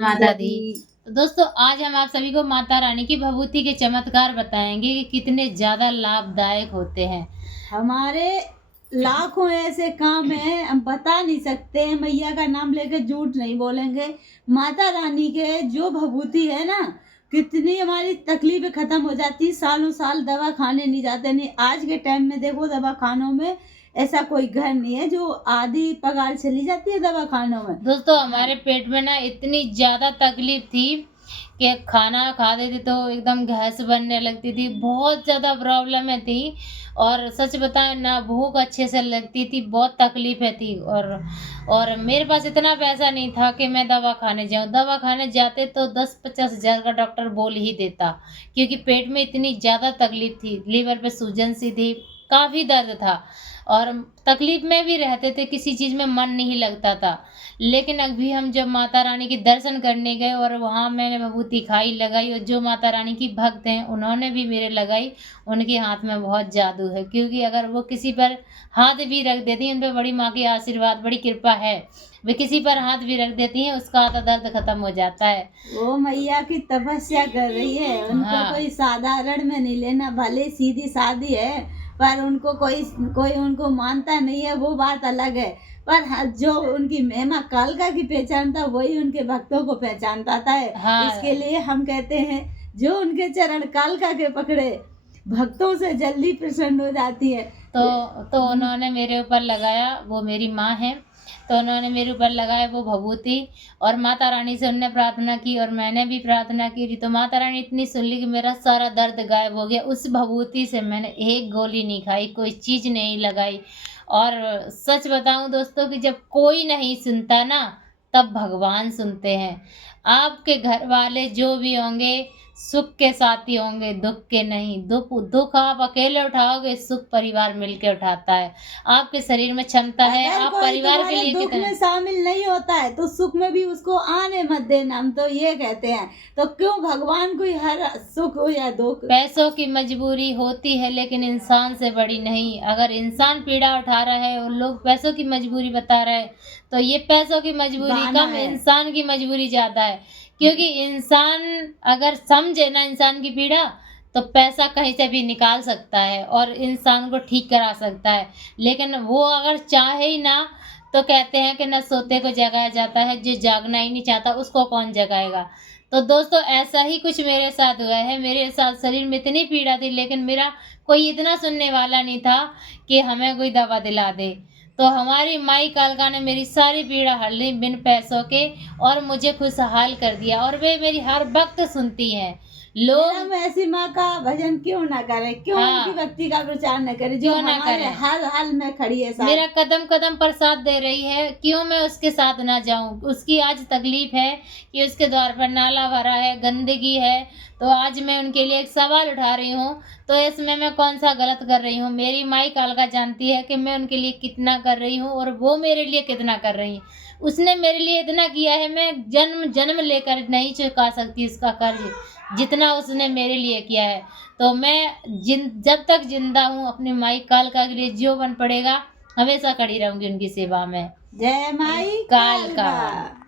माता दी। तो दोस्तों आज हम आप सभी को माता रानी की भभूति के चमत्कार बताएंगे कि कितने ज्यादा लाभदायक होते हैं। हमारे लाखों ऐसे काम हैं, हम बता नहीं सकते हैं। मैया का नाम लेकर झूठ नहीं बोलेंगे। माता रानी के जो भभूति है ना, कितनी हमारी तकलीफें खत्म हो जाती। सालों साल दवा खाने नहीं जाते। नहीं, आज के टाइम में देखो दवा खानों में ऐसा कोई घर नहीं है जो आधी पगार चली जाती है दवा खानों में। दोस्तों हमारे पेट में ना इतनी ज्यादा तकलीफ थी कि खाना खाते थे तो एकदम गैस बनने लगती थी, बहुत ज्यादा प्रॉब्लम थी। और सच बताएं ना, भूख अच्छे से लगती थी, बहुत तकलीफें थी। और मेरे पास इतना पैसा नहीं था कि मैं दवा खाने जाऊं। दवा खाने जाते तो 10-50 हज़ार का डॉक्टर बोल ही देता, क्योंकि पेट में इतनी ज़्यादा तकलीफ थी। लीवर पे सूजन सी थी, काफ़ी दर्द था और तकलीफ में भी रहते थे, किसी चीज़ में मन नहीं लगता था। लेकिन अभी हम जब माता रानी के दर्शन करने गए और वहाँ मैंने विभूति खाई, लगाई, और जो माता रानी की भक्त हैं उन्होंने भी मेरे लगाई। उनके हाथ में बहुत जादू है, क्योंकि अगर वो किसी पर हाथ भी रख देती हैं, उन पे बड़ी माँ की आशीर्वाद, बड़ी कृपा है। वे किसी पर हाथ भी रख देती हैं, उसका आधा दर्द खत्म हो जाता है। वो मैया की तपस्या कर रही है। उनको हाँ। कोई साधारण में नहीं लेना। भले सीधी सादी है, पर उनको कोई कोई उनको मानता नहीं है, वो बात अलग है। पर जो उनकी महिमा कालका की पहचानता, वही उनके भक्तों को पहचान पाता है। हाँ। इसके लिए हम कहते हैं, जो उनके चरण कालका के पकड़े, भक्तों से जल्दी प्रसन्न हो जाती है। तो उन्होंने मेरे ऊपर लगाया, वो मेरी माँ है, तो उन्होंने मेरे ऊपर लगाया वो भभूति। और माता रानी से उनने प्रार्थना की और मैंने भी प्रार्थना की थी, तो माता रानी इतनी सुन ली कि मेरा सारा दर्द गायब हो गया। उस भभूति से मैंने एक गोली नहीं खाई, कोई चीज़ नहीं लगाई। और सच बताऊं दोस्तों कि जब कोई नहीं सुनता ना, तब भगवान सुनते हैं। आपके घर वाले जो भी होंगे, सुख के साथी होंगे, दुख के नहीं। दुख आप अकेले उठाओगे, सुख परिवार मिलके उठाता है। आपके शरीर में क्षमता है, अगर आप कोई परिवार के तुम्हारे लिए दुख कितने। में शामिल नहीं होता है तो सुख में भी उसको आने मत देना, हम तो ये कहते हैं। तो क्यों भगवान को ही हर सुख हो या दुख। पैसों की मजबूरी होती है, लेकिन इंसान से बड़ी नहीं। अगर इंसान पीड़ा उठा रहा है और लोग पैसों की मजबूरी बता रहे हैं, तो ये पैसों की मजबूरी बहाना कम, है। इंसान की मजबूरी ज़्यादा है। क्योंकि इंसान अगर समझे ना इंसान की पीड़ा, तो पैसा कहीं से भी निकाल सकता है और इंसान को ठीक करा सकता है। लेकिन वो अगर चाहे ही ना, तो कहते हैं कि न सोते को जगाया जाता है, जो जागना ही नहीं चाहता उसको कौन जगाएगा। तो दोस्तों ऐसा ही कुछ मेरे साथ हुआ है। मेरे साथ शरीर में इतनी पीड़ा थी, लेकिन मेरा कोई इतना सुनने वाला नहीं था कि हमें कोई दवा दिला दे। तो हमारी माई कालका ने मेरी सारी पीड़ा हर ली बिन पैसों के, और मुझे खुशहाल कर दिया। और वे मेरी हर वक्त सुनती हैं। लोग हम ऐसी माँ का भजन क्यों ना करे, क्यों हाँ, उनकी भक्ति का प्रचार न करे, जो क्यों ना हमारे करें। हर हाल में खड़ी है साथ। मेरा कदम कदम पर साथ दे रही है, क्यों मैं उसके साथ ना जाऊं। उसकी आज तकलीफ है कि उसके द्वार पर नाला भरा है, गंदगी है। तो आज मैं उनके लिए एक सवाल उठा रही हूँ। तो इसमें मैं कौन सा गलत कर रही हूँ? मेरी माई कालका जानती है कि मैं उनके लिए कितना कर रही हूँ और वो मेरे लिए कितना कर रही है। उसने मेरे लिए इतना किया है, मैं जन्म जन्म लेकर नहीं चुका सकती उसका कर्ज, जितना उसने मेरे लिए किया है। तो मैं जब तक जिंदा हूँ, अपनी माई कालका के लिए जो बन पड़ेगा, हमेशा खड़ी रहूंगी उनकी सेवा में। जय माई कालका। कालका।